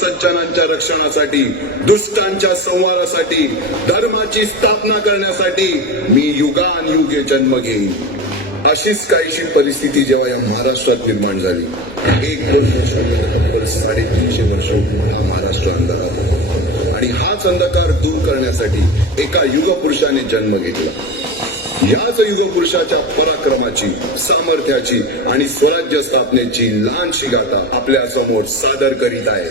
सज्जनांच्या रक्षणासाठी दुष्टांच्या संवारासाठी धर्माची स्थापना करण्यासाठी मी युगान युगे जन्म घेईन. अशीच काहीशी परिस्थिती जेव्हा या महाराष्ट्रात निर्माण झाली. एक वर्ष साडेतीनशे वर्ष हा महाराष्ट्र अंधारात होता. आणि हाच अंधकार दूर करण्यासाठी एका युगपुरुषाने जन्म घेतला. याच युगपुरुषाच्या पराक्रमाची सामर्थ्याची आणि स्वराज्य स्थापनेची लहानशी गाथा आपल्यासमोर सादर करीत आहे.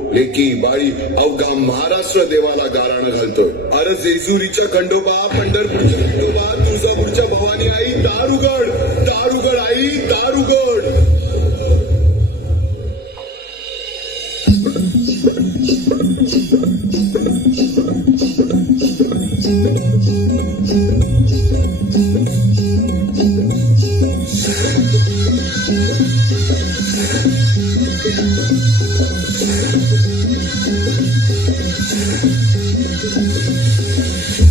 लेकी बाळी अवघा महाराष्ट्र देवाला गाराणं घालतोय. अरे जेजुरीच्या खंडोबा पंढरपूरच्या खंडोबा तुळजापूरच्या भवानी आई दारुगड दारुगड! Thank you.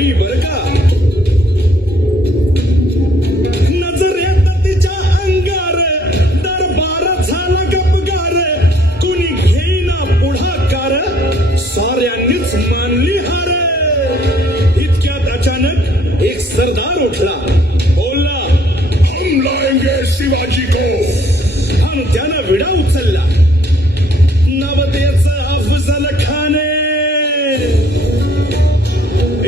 हम शिवाजी को हम त्यानं विडा उचलला. नवतेच अफजल खाने.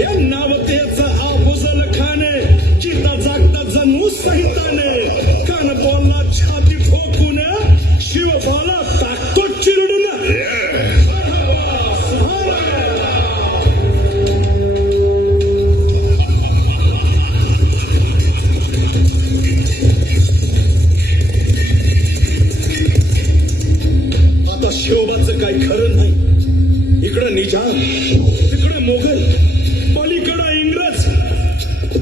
या नावतेचा अफजल खाने. जिता जागता जणू सहिताने.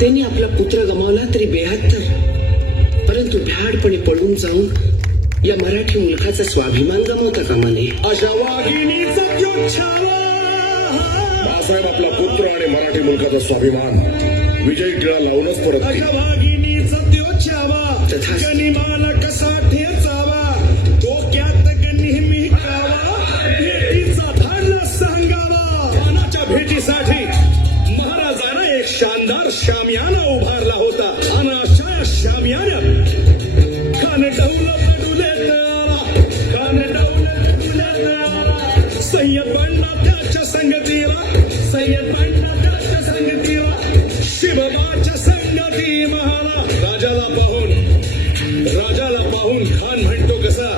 मातेने आपला पुत्र गमावला तरी बेहत्तर. परंतु भ्याडपणे पळून जाऊन या मराठी मुलखाचा स्वाभिमान गमावता कामा नये. अशा वाघिणीचा त्यो छावा बाळासाहेब आपला पुत्र आणि मराठी मुलकाचा स्वाभिमान विजयी टिळा लावूनच परत येईल. शामियाना उभारला होता. आणि अशा या खान डौलत डुलेत खान डौलत डुलेत सय्यद बंडा त्याच्या संगतीला सय्यद बंडा त्याच्या संगतीला शिवबाच्या संगती महाला राजाला पाहून राजाला पाहून खान म्हणतो कसा?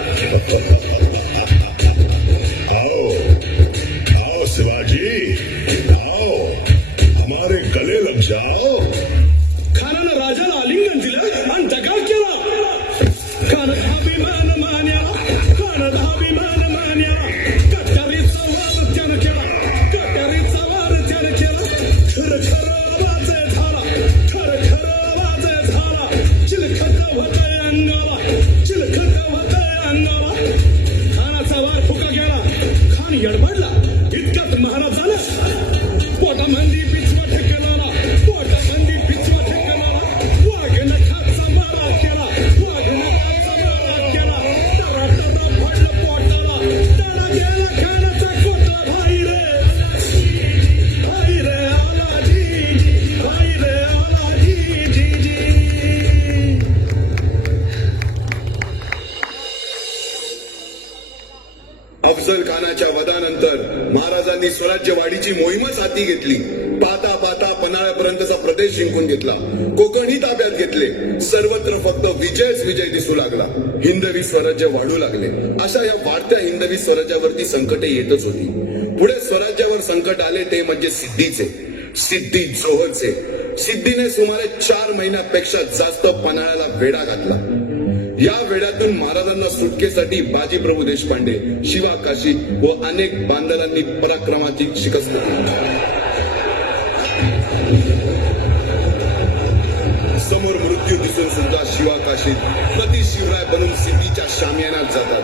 हाती घेतली. पाहता पाहता पन्हाळ्यापर्यंतचा प्रदेश जिंकून घेतला. कोकणही ताब्यात घेतले. सर्वत्र फक्त विजयच विजय दिसू लागला. हिंदवी स्वराज्य वाढू लागले. अशा या वाढत्या हिंदवी स्वराज्यावरती संकटे येतच होती. पुढे स्वराज्यावर संकट आले ते म्हणजे सिद्धीचे. सिद्धी जोहरचे. सिद्धीने सुमारे चार महिन्यापेक्षा जास्त पन्हाळ्याला वेढा घातला. या वेड्यातून महाराजांना सुटकेसाठी बाजीप्रभू देशपांडे शिवा काशी व अनेक बांधवांनी पराक्रमाची शिकस्त समोर मृत्यू दिसून सुद्धा शिवा काशीत प्रति शिवराय बनून सिद्धीच्या शामियानात जातात.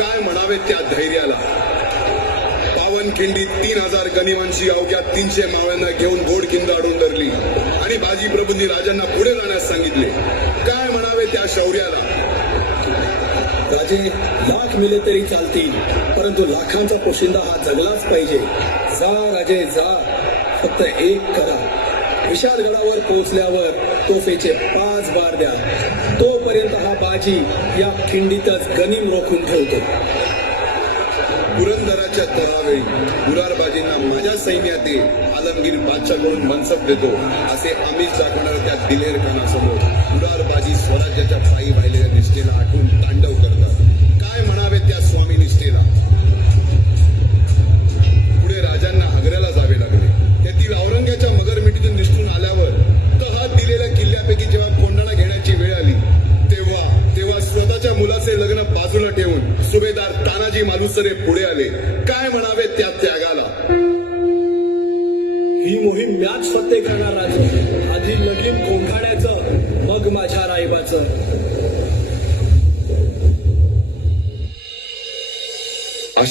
काय म्हणावे त्या धैर्याला? पावनखिंडीत तीन हजार गनिमांशी अवघ्या तीनशे मावळ्यांना घेऊन गोडखिंड अडून धरली आणि बाजीप्रभूंनी राजांना पुढे जाण्यास सांगितले. शौर्याला. राजे लाख मिले तरी चालतील परंतु लाखांचा पोशिंदा हा जगलाच पाहिजे. जा राजे जा. फक्त एक करा. विशाळगडावर पोहोचल्यावर तोफेचे पाच बार द्या. तोपर्यंत हा बाजी या खिंडीतच गनिम रोखून ठेवतो. पुरंदराच्या तळावेळी मुरारबाजींना माझ्या सैन्यात आलमगीर आलमगीर म्हणून मनसब देतो. असे आमिष जागणार दिलेरपणासमोर उदारबाजी स्वराज्याच्या पायी राहिलेल्या निष्ठेला आठवून तांडव